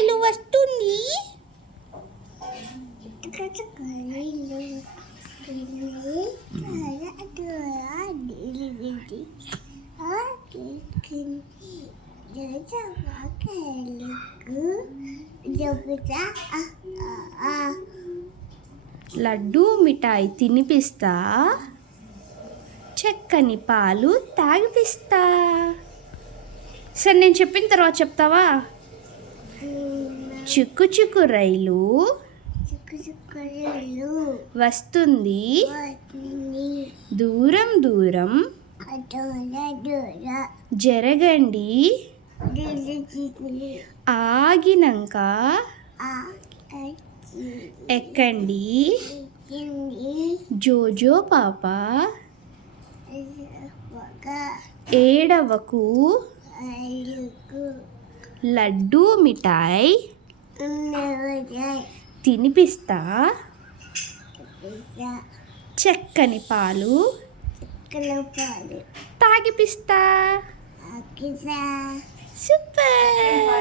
రైలు వస్తుంది. లడ్డూ మిఠాయి తినిపిస్తా, చక్కని పాలు తాగిపిస్తా. సరే నేను చెప్పిన తర్వాత చెప్తావా? చిక్కు చిక్కు రైలు వస్తుంది, దూరం దూరం జరగండి, ఆగినంక ఎక్కండి, జోజో పాప ఏడవకు, లడ్డూ మిఠాయి తినిపిస్తా, చక్కని పాలు తాగిపిస్తా. సూపర్.